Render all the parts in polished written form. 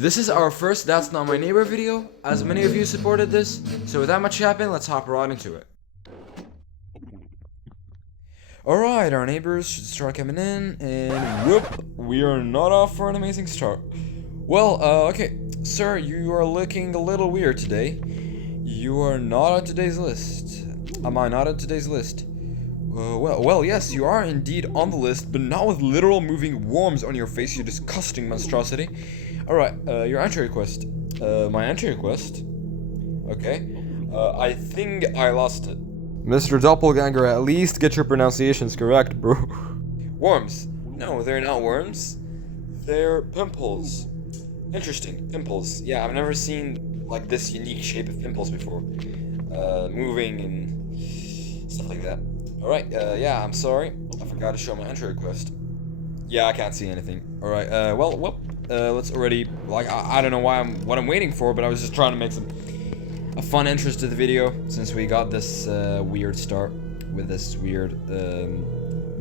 This is our first That's Not My Neighbor video, as many of you supported this, so without much happening, let's hop right into it. Alright, our neighbors should start coming in, and whoop, we are not off for an amazing start. Well, okay, sir, you are looking a little weird today. You are not on today's list. Am I not on today's list? Well, yes, you are indeed on the list, but not with literal moving worms on your face, you disgusting monstrosity. Alright, your entry request. My entry request? Okay. I think I lost it. Mr. Doppelganger, at least get your pronunciations correct, bro. Worms. No, they're not worms. They're pimples. Interesting. Pimples. Yeah, I've never seen, like, this unique shape of pimples before. Moving and stuff like that. Alright, yeah, I'm sorry. I forgot to show my entry request. Yeah, I can't see anything. Alright, let's already, like, I don't know what I'm waiting for, but I was just trying to make a fun entrance to the video, since we got this weird start with this weird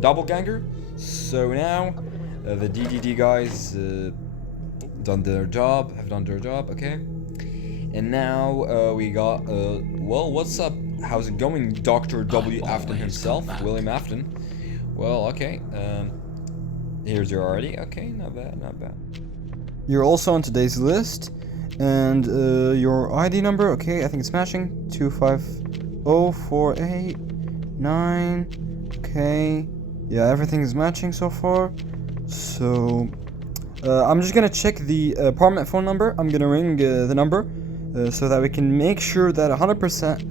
doppelganger. So now, the DDD guys have done their job, okay? And now, we got, well, what's up? How's it going, Dr. W. Afton himself, William Afton? Well, okay, here's your ID. Okay, not bad, not bad. You're also on today's list, and your ID number, okay, I think it's matching. 250489. Okay, yeah, everything is matching so far. So, I'm just gonna check the apartment phone number. I'm gonna ring the number so that we can make sure that 100%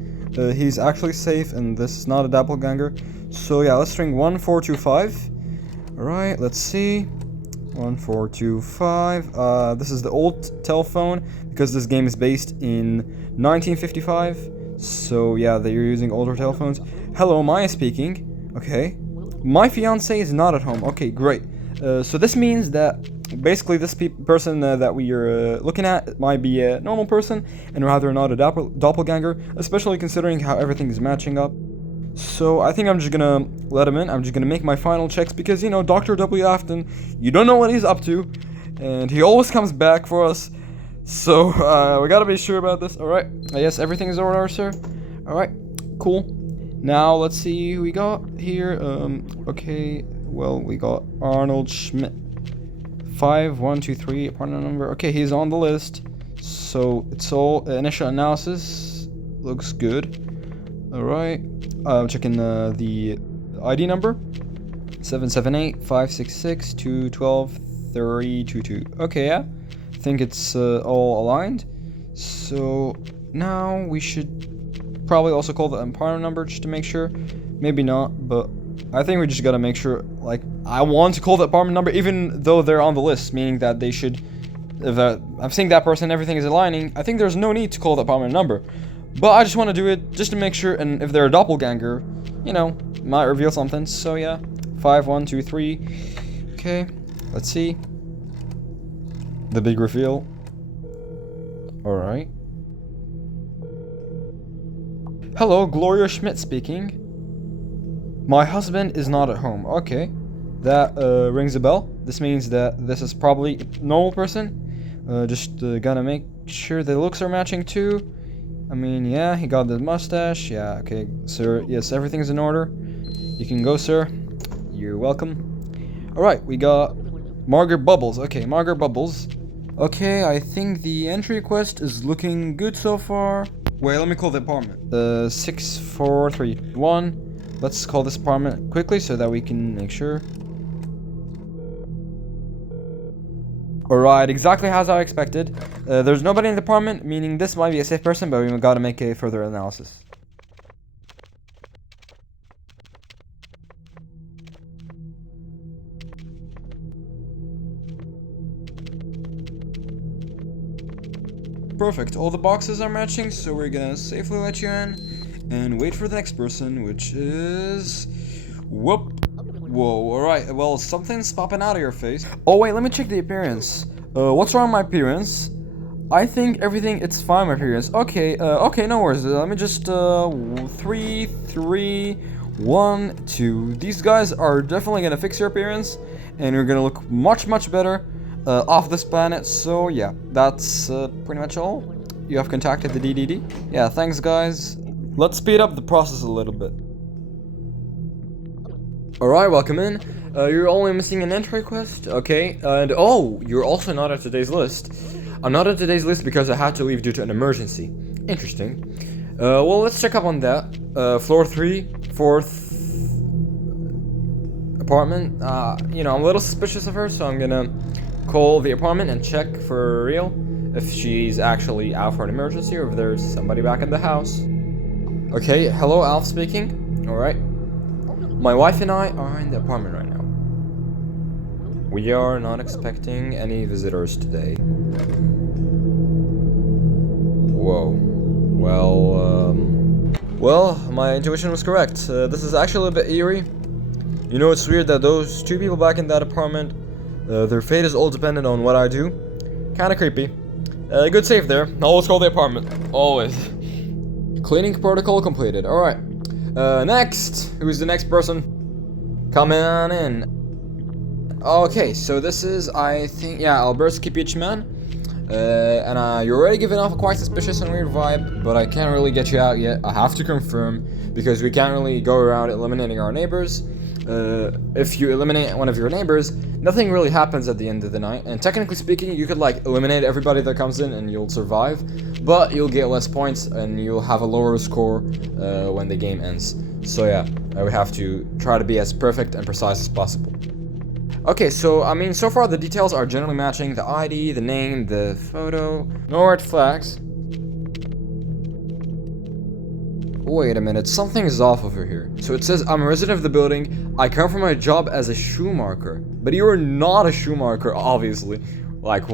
he's actually safe and this is not a doppelganger. So yeah, let's ring 1425. Alright, let's see. 1425. This is the old telephone because this game is based in 1955. So yeah, they're using older telephones. Hello, Maya speaking. Okay. My fiance is not at home. Okay, great. So this means that basically this person that we are looking at might be a normal person and rather not a doppelganger, especially considering how everything is matching up. So I think I'm just gonna let him in. I'm just gonna make my final checks because, you know, Dr. W. Afton, you don't know what he's up to, and he always comes back for us. So we gotta be sure about this. Alright, yes, everything is in order, sir. Alright, cool. Now let's see who we got here. Okay, well, we got Arnold Schmidt. 5123 apartment number. Okay, he's on the list. So it's all initial analysis. Looks good. Alright. I'm checking the ID number. 778-566-212-322. Okay, yeah. I think it's all aligned. So now we should probably also call the apartment number just to make sure. Maybe not, but I think we just gotta make sure, like, I want to call the apartment number even though they're on the list, meaning that they should, if I'm seeing that person, everything is aligning, I think there's no need to call the apartment number. But I just want to do it just to make sure, and if they're a doppelganger, you know, might reveal something. So yeah, 5123. Okay, let's see. The big reveal. Alright. Hello, Gloria Schmidt speaking. My husband is not at home. Okay, that rings a bell. This means that this is probably a normal person. Just gotta make sure the looks are matching too. I mean, yeah, he got the mustache. Yeah, okay, sir. Yes, everything's in order. You can go, sir. You're welcome. Alright, we got Margaret Bubbles. Okay, Margaret Bubbles. Okay, I think the entry request is looking good so far. Wait, let me call the apartment. 6431. Let's call this apartment quickly so that we can make sure. Alright, exactly as I expected. There's nobody in the apartment, meaning this might be a safe person, but we gotta make a further analysis. Perfect, all the boxes are matching, so we're gonna safely let you in and wait for the next person, which is... Whoop. Whoa, alright, well, something's popping out of your face. Oh wait, let me check the appearance. What's wrong with my appearance? I think everything, it's fine, my appearance. Okay, okay, no worries. Let me just, 3, 3, 1, 2. These guys are definitely gonna fix your appearance, and you're gonna look much, much better. off this planet. So yeah, that's pretty much all. You have contacted the DDD. Yeah, thanks guys. Let's speed up the process a little bit. Alright, welcome in. You're only missing an entry request, okay? And oh, you're also not on today's list. I'm not on today's list because I had to leave due to an emergency. Interesting. Well, let's check up on that. Floor 3, 4th apartment. You know, I'm a little suspicious of her, so I'm gonna call the apartment and check for real if she's actually out for an emergency or if there's somebody back in the house. Okay, hello, Alf speaking. Alright. My wife and I are in the apartment right now. We are not expecting any visitors today. Whoa. Well, my intuition was correct. This is actually a bit eerie. You know, it's weird that those two people back in that apartment, their fate is all dependent on what I do. Kinda creepy. Good save there. Always call the apartment. Always. Cleaning protocol completed. Alright. Next. Who's the next person? Coming on in. Okay, so this is, I think, yeah, Albert's Peach Man. And you're already giving off a quite suspicious and weird vibe, but I can't really get you out yet. I have to confirm, because we can't really go around eliminating our neighbors. If you eliminate one of your neighbors, nothing really happens at the end of the night, and technically speaking, you could like eliminate everybody that comes in and you'll survive, but you'll get less points and you'll have a lower score when the game ends. So yeah, we have to try to be as perfect and precise as possible. Okay, so I mean, so far the details are generally matching: the ID, the name, the photo. No red flags. Wait a minute, something is off over here. So it says, I'm a resident of the building. I come from my job as a shoe marker. But you are not a shoe marker, obviously. Like,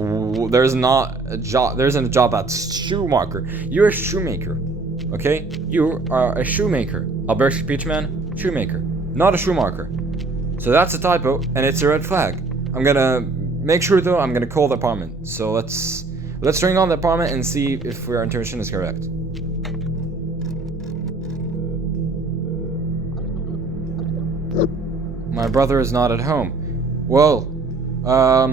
there's not a job. There isn't a job that's shoe marker. You're a shoemaker. Okay? You are a shoemaker. Albert's Peachman, shoemaker. Not a shoe marker. So that's a typo, and it's a red flag. I'm gonna make sure though, I'm gonna call the apartment. So let's ring on the apartment and see if our intuition is correct. My brother is not at home. Well, oh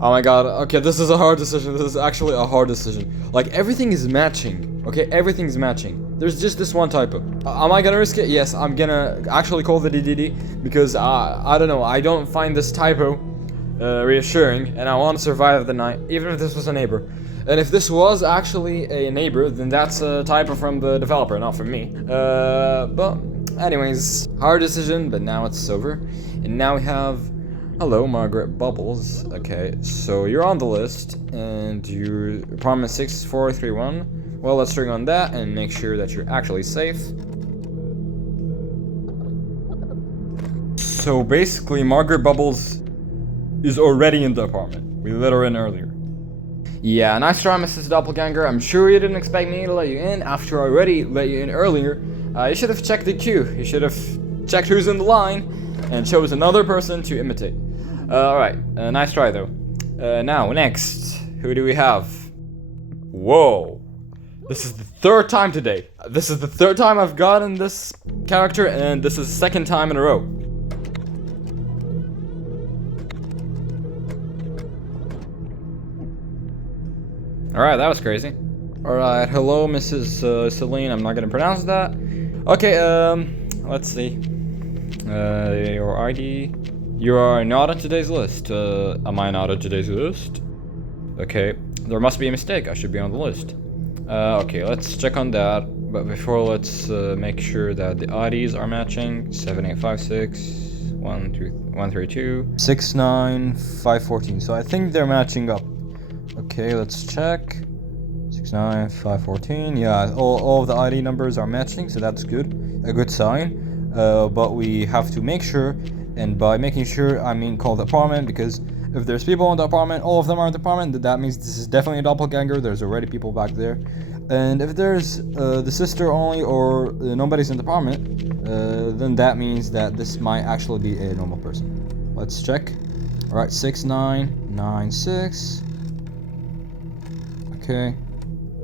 my god, okay, this is a hard decision. This is actually a hard decision. Like, everything is matching, okay? Everything's matching. There's just this one typo. Am I gonna risk it? Yes, I'm gonna actually call the DDD, because, I don't know, I don't find this typo reassuring, and I want to survive the night, even if this was a neighbor. And if this was actually a neighbor, then that's a typo from the developer, not from me. But anyways, hard decision, but now it's over. And now we have, hello, Margaret Bubbles. Okay, so you're on the list, and you're apartment 6431. Well, let's ring on that and make sure that you're actually safe. So basically, Margaret Bubbles is already in the apartment. We let her in earlier. Yeah, nice try, Mrs. Doppelganger. I'm sure you didn't expect me to let you in after I already let you in earlier. You should have checked the queue. You should have checked who's in the line and chose another person to imitate. Alright, nice try though. Now, next, who do we have? Whoa. This is the third time today. This is the third time I've gotten this character, and this is the second time in a row. Alright, that was crazy. Alright, hello, Mrs. Celine. I'm not gonna pronounce that. Okay, let's see. Your ID. You are not on today's list. Am I not on today's list? Okay, there must be a mistake. I should be on the list. Okay, let's check on that. But before, let's make sure that the IDs are matching. 7856 132 69514. So I think they're matching up. Okay, let's check. 69514. Yeah, all of the ID numbers are matching, so that's good. A good sign. But we have to make sure, and by making sure, I mean call the apartment, because if there's people in the apartment, all of them are in the apartment, then that means this is definitely a doppelganger. There's already people back there. And if there's the sister only, or nobody's in the apartment, then that means that this might actually be a normal person. Let's check. Alright, 6996. Okay.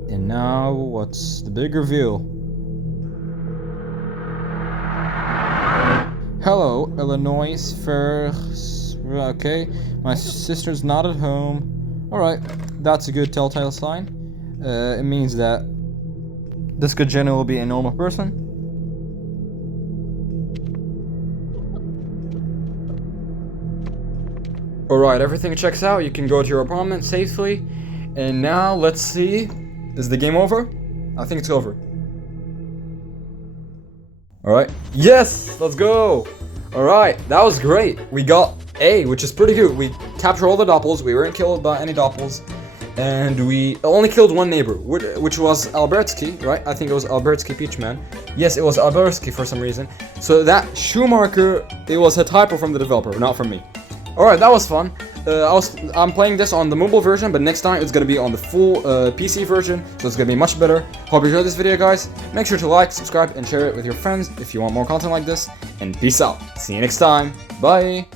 And now, what's the big reveal? Hello, Illinois first Okay, my sister's not at home. Alright, that's a good telltale sign. It means that this could generally be a normal person. Alright, everything checks out. You can go to your apartment safely. And now, let's see. Is the game over? I think it's over. Alright. Yes! Let's go! Alright, that was great. We got A, which is pretty good. We captured all the doppels. We weren't killed by any doppels. And we only killed one neighbor, which was Albertsky, right? I think it was Albertsky Peachman. Yes, it was Albertsky for some reason. So that shoe marker, it was a typo from the developer, not from me. Alright, that was fun. I'm playing this on the mobile version, but next time it's gonna be on the full PC version, so it's gonna be much better. Hope you enjoyed this video, guys. Make sure to like, subscribe, and share it with your friends if you want more content like this. And peace out. See you next time. Bye.